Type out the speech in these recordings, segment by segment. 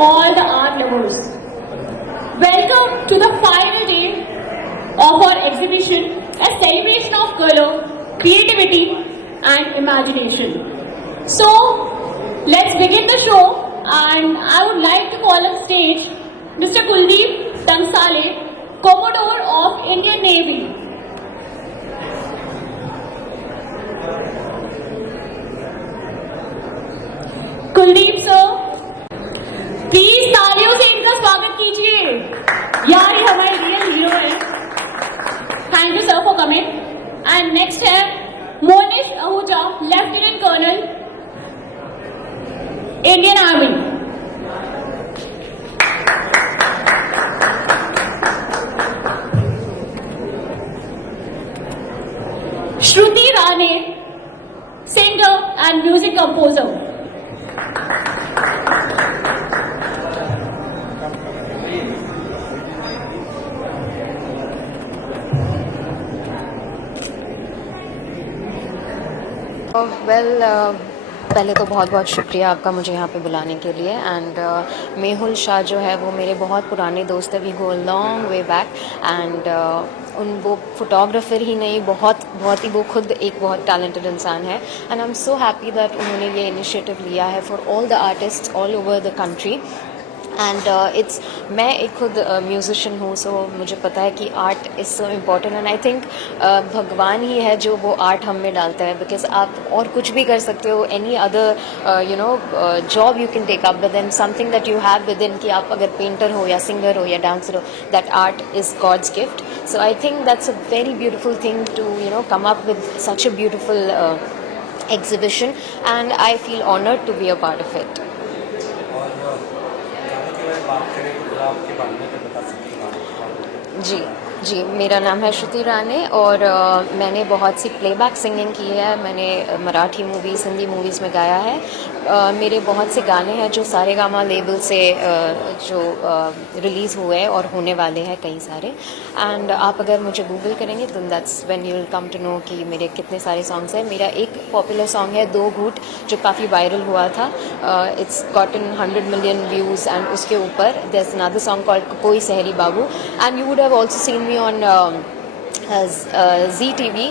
all the art lovers. Welcome to the final day of our exhibition, a celebration of color, creativity and imagination. So, let's begin the show, and I would like to call on stage Mr. Kuldeep Tansale, Commodore of Indian Navy. Kuldeep sir, please तालियों से इनका स्वागत कीजिए। यार ये हमारे real hero है। Thank you sir for coming. And next है Monish Ahuja, lieutenant colonel, Indian army. Shruti Rane, singer and music composer. पहले तो बहुत बहुत शुक्रिया आपका मुझे यहाँ पे बुलाने के लिए। एंड मेहुल शाह जो है वो मेरे बहुत पुराने दोस्त है, we go long way back. And वो फोटोग्राफर ही नहीं, बहुत ही वो खुद एक बहुत टैलेंटेड इंसान है। And I am so happy that उन्होंने ये इनिशिएटिव लिया है for all the artist all over the country. And मैं एक खुद म्यूज़िशियन हूँ, सो मुझे पता है कि art is so important. And I think भगवान ही है जो वो आर्ट हम में डालता है, बिकॉज आप और कुछ भी कर सकते हो, any other job you can take up, but then something that you have within, कि आप अगर पेंटर हो या सिंगर हो या डांसर हो, that art is God's gift. So I think that's a very beautiful thing to come up with such a beautiful exhibition, and I feel honored to be a part of it. जी, मेरा नाम है श्रुति राणे और मैंने बहुत सी playback singing की है। मैंने Marathi movies, Hindi movies में गाया है। मेरे बहुत से गाने हैं जो सारेगामा लेबल से जो रिलीज़ हुए हैं और होने वाले हैं कई सारे। एंड आप अगर मुझे गूगल करेंगे तो that's when you will come to know कि मेरे कितने सारे सॉन्ग्स हैं। मेरा एक पॉपुलर सॉन्ग है दो घूट, जो काफ़ी वायरल हुआ था। It's gotten 100 million views. And उसके ऊपर there is another song called कोई Sehri Babu. And you would have also seen me on ZTV.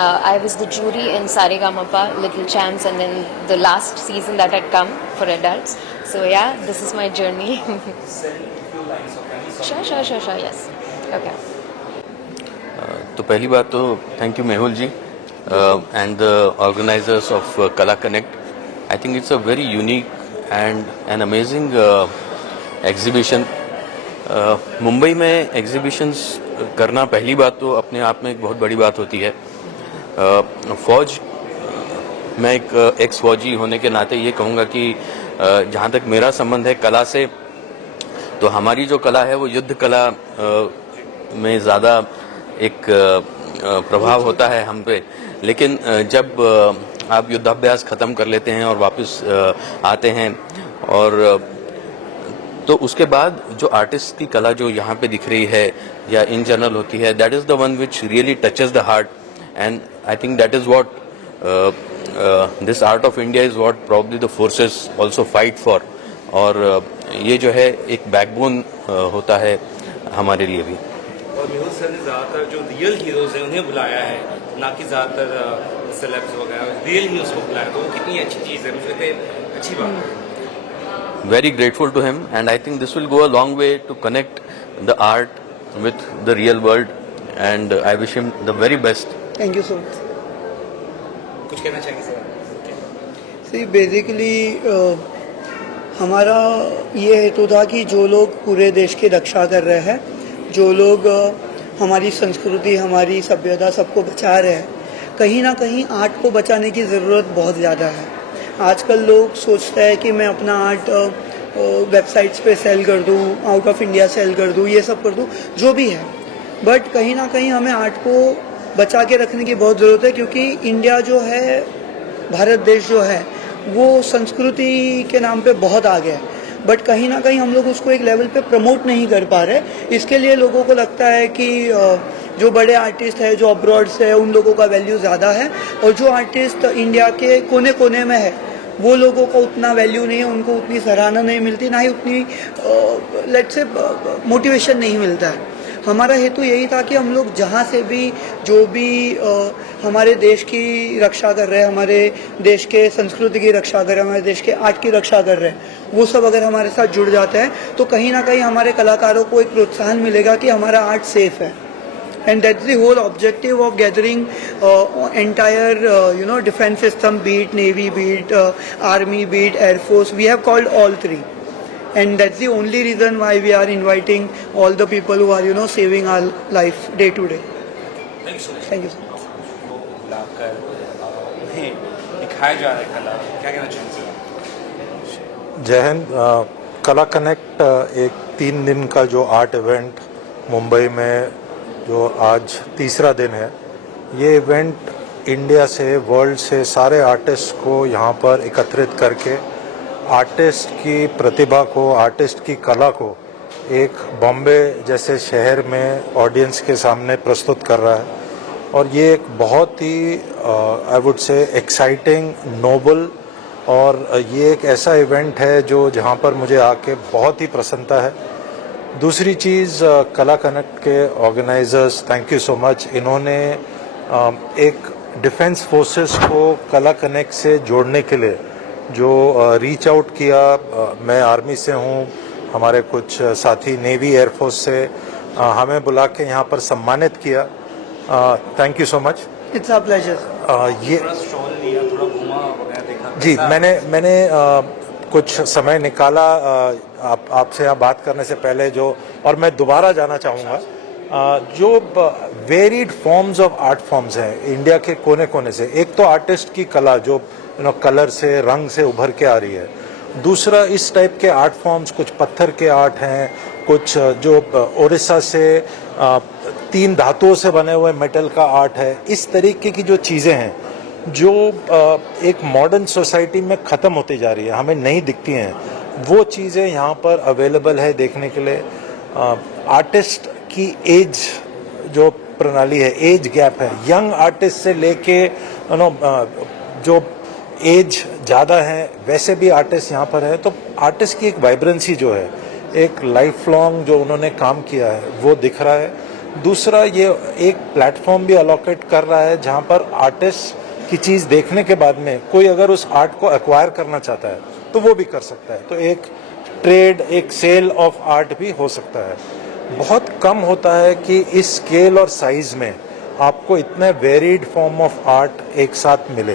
I was the jury in Saregama-pa, Little Champs, and then the last season that had come for adults. So yeah, this is my journey. Sure, yes. Okay. तो पहली बात तो thank you Mehul ji and the organizers of Kala Connect. I think it's a very unique and an amazing exhibition. Mumbai में exhibitions करना पहली बात तो अपने आप में एक बहुत बड़ी बात होती है। फौज, मैं एक एक्स फौजी होने के नाते ये कहूँगा कि जहाँ तक मेरा संबंध है कला से, तो हमारी जो कला है वो युद्ध कला में ज़्यादा एक प्रभाव होता है हम पे। लेकिन जब आप युद्धाभ्यास ख़त्म कर लेते हैं और वापस आते हैं, और तो उसके बाद जो आर्टिस्ट की कला जो यहाँ पे दिख रही है या इन जनरल होती है, that is the one which really touches the heart. And I think that is what this art of India is what probably the forces also fight for. और ये जो है एक बैकबोन होता है हमारे लिए भी। और मेहुल सर ने ज़्यादातर जो रियल हीरोज़ हैं उन्हें बुलाया है, ना कि ज़्यादातर सेलेब्स वगैरह, रियल हीरोज़ को बुलाया, तो वो कितनी अच्छी चीज़ है, मुझे लगता है अच्छी बात है। Very grateful to him, and I think this will go a long way to connect the art with the real world, and I wish him the very best. Thank you so much. कुछ कहना चाहेंगे sir? See, basically हमारा ये हेतु था कि जो लोग पूरे देश की रक्षा कर रहे हैं, जो लोग हमारी संस्कृति, हमारी सभ्यता सबको बचा रहे हैं, कहीं ना कहीं आर्ट को बचाने की ज़रूरत बहुत ज़्यादा है। आजकल लोग सोचते हैं कि मैं अपना आर्ट वेबसाइट्स पे सेल कर दूं, आउट ऑफ इंडिया सेल कर दूं, ये सब कर दूं, जो भी है, बट कहीं ना कहीं हमें आर्ट को बचा के रखने की बहुत ज़रूरत है। क्योंकि इंडिया जो है, भारत देश जो है, वो संस्कृति के नाम पे बहुत आगे है, बट कहीं ना कहीं हम लोग उसको एक लेवल पे प्रमोट नहीं कर पा रहे। इसके लिए लोगों को लगता है कि जो बड़े आर्टिस्ट है, जो अब्रॉड से है, उन लोगों का वैल्यू ज़्यादा है, और जो आर्टिस्ट इंडिया के कोने कोने में है वो लोगों को उतना वैल्यू नहीं है, उनको उतनी सराहना नहीं मिलती, ना ही उतनी लेट्स से मोटिवेशन नहीं मिलता है। हमारा हेतु यही था कि हम लोग जहाँ से भी जो भी हमारे देश की रक्षा कर रहे हैं, हमारे देश के संस्कृति की रक्षा कर रहे हैं, हमारे देश के आर्ट की रक्षा कर रहे हैं, वो सब अगर हमारे साथ जुड़ जाते हैं तो कहीं ना कहीं हमारे कलाकारों को एक प्रोत्साहन मिलेगा कि हमारा आर्ट सेफ है। And that's the whole objective of gathering entire defense system, be it Navy, be it Army, be it Air Force. We have called all three, and that's the only reason why we are inviting all the people who are saving our life day to day. Thank you so much. Thank you so much. को बुलाकर उन्हें दिखाया जा रहा है कला, क्या कहना चाहेंगे? जय हिंद। कला कनेक्ट एक 3 दिन का जो आर्ट इवेंट मुंबई में जो आज तीसरा दिन है, ये इवेंट इंडिया से, वर्ल्ड से सारे आर्टिस्ट को यहाँ पर एकत्रित करके आर्टिस्ट की प्रतिभा को, आर्टिस्ट की कला को एक बॉम्बे जैसे शहर में ऑडियंस के सामने प्रस्तुत कर रहा है। और ये एक बहुत ही I would say exciting, noble और ये एक ऐसा इवेंट है जो जहाँ पर मुझे आके बहुत ही प्रसन्नता है। दूसरी चीज़, कला कनेक्ट के organisers, thank you so much. इन्होंने एक डिफेंस फोर्सेस को कला कनेक्ट से जोड़ने के लिए जो रीच आउट किया, मैं आर्मी से हूँ, हमारे कुछ साथी नेवी, एयरफोर्स से हमें बुला के यहाँ पर सम्मानित किया। Thank you so much. It's our pleasure. ये थोड़ा स्टॉल लिया, थोड़ा घुमा वगैरह देखा जी, कैसा? मैंने कुछ समय निकाला आपसे यहाँ बात करने से पहले, जो और मैं दोबारा जाना चाहूँगा, जो varied forms of art forms हैं इंडिया के कोने कोने से। एक तो आर्टिस्ट की कला जो कलर से, रंग से उभर के आ रही है। दूसरा, इस टाइप के आर्ट फॉर्म्स, कुछ पत्थर के आर्ट हैं, कुछ जो उड़ीसा से 3 धातुओं से बने हुए मेटल का आर्ट है। इस तरीके की जो चीज़ें हैं जो एक मॉडर्न सोसाइटी में ख़त्म होती जा रही है, हमें नहीं दिखती हैं, वो चीज़ें यहाँ पर अवेलेबल है देखने के लिए। आर्टिस्ट की एज जो प्रणाली है, एज गैप है, यंग आर्टिस्ट से लेके जो एज ज़्यादा है वैसे भी आर्टिस्ट यहाँ पर है। तो आर्टिस्ट की एक वाइब्रेंसी जो है, एक लाइफ लॉन्ग जो उन्होंने काम किया है, वो दिख रहा है। दूसरा, ये एक प्लेटफॉर्म भी अलोकेट कर रहा है जहाँ पर आर्टिस्ट की चीज़ देखने के बाद में कोई अगर उस आर्ट को एक्वायर करना चाहता है तो वो भी कर सकता है। तो एक ट्रेड, एक सेल ऑफ आर्ट भी हो सकता है। बहुत कम होता है कि इस स्केल और साइज में आपको इतने वेरिड फॉर्म ऑफ आर्ट एक साथ मिले।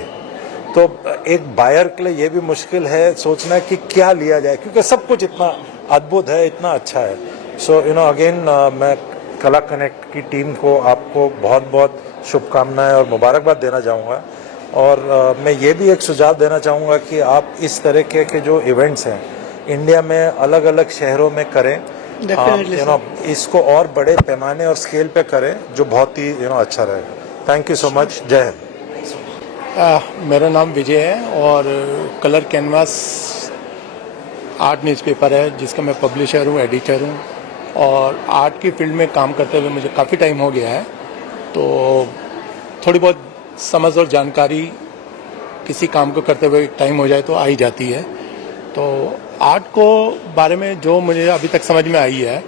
तो एक बायर के लिए ये भी मुश्किल है सोचना कि क्या लिया जाए, क्योंकि सब कुछ इतना अद्भुत है, इतना अच्छा है। सो अगेन मैं कला कनेक्ट की टीम को, आपको बहुत बहुत शुभकामनाएं और मुबारकबाद देना चाहूँगा। और मैं ये भी एक सुझाव देना चाहूँगा कि आप इस तरह के जो इवेंट्स हैं इंडिया में अलग अलग शहरों में करें। इसको और बड़े पैमाने और स्केल पे करें, जो बहुत ही अच्छा रहेगा। Thank you so much. जय हिंद। मेरा नाम विजय है और कलर कैनवास आर्ट न्यूज़पेपर है जिसका मैं पब्लिशर हूँ, एडिटर हूँ। और आर्ट की फील्ड में काम करते हुए मुझे काफ़ी टाइम हो गया है, तो थोड़ी बहुत समझ और जानकारी किसी काम को करते हुए टाइम हो जाए तो आ ही जाती है। तो आर्ट को बारे में जो मुझे अभी तक समझ में आई है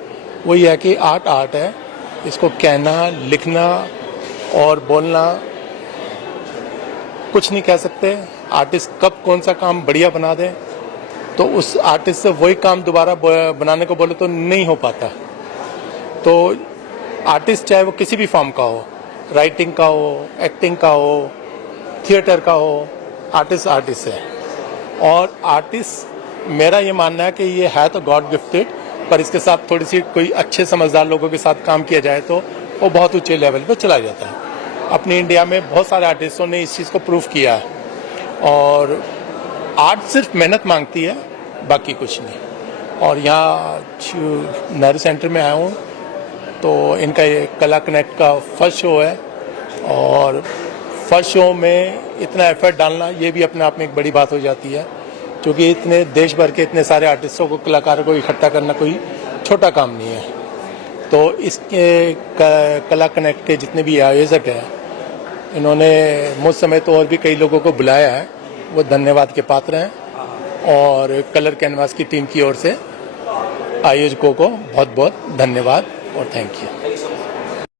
वो ये है कि आर्ट आर्ट है, इसको कहना, लिखना और बोलना कुछ नहीं कह सकते। आर्टिस्ट कब कौन सा काम बढ़िया बना दे तो उस आर्टिस्ट से वही काम दोबारा बनाने को बोले तो नहीं हो पाता। तो आर्टिस्ट चाहे वो किसी भी फॉर्म का हो, राइटिंग का हो, एक्टिंग का हो, थिएटर का हो, आर्टिस्ट आर्टिस्ट है। और आर्टिस्ट, मेरा ये मानना है कि ये है तो गॉड गिफ्टेड, पर इसके साथ थोड़ी सी कोई अच्छे समझदार लोगों के साथ काम किया जाए तो वो बहुत ऊंचे लेवल पे चला जाता है। अपनी इंडिया में बहुत सारे आर्टिस्टों ने इस चीज़ को प्रूव किया है। और आर्ट सिर्फ मेहनत मांगती है, बाकी कुछ नहीं। और यहाँ नेहरू सेंटर में आया हूँ तो इनका ये कला कनेक्ट का फर्स्ट शो है और फर्स्ट शो में इतना एफर्ट डालना ये भी अपने आप में एक बड़ी बात हो जाती है, क्योंकि इतने देश भर के इतने सारे आर्टिस्टों को, कलाकारों को इकट्ठा करना कोई छोटा काम नहीं है। तो इसके कला कनेक्ट के जितने भी आयोजक हैं इन्होंने मुझ समय तो और भी कई लोगों को बुलाया है वो धन्यवाद के पात्र हैं और कलर कैनवास की टीम की ओर से आयोजकों को बहुत बहुत धन्यवाद और थैंक यू।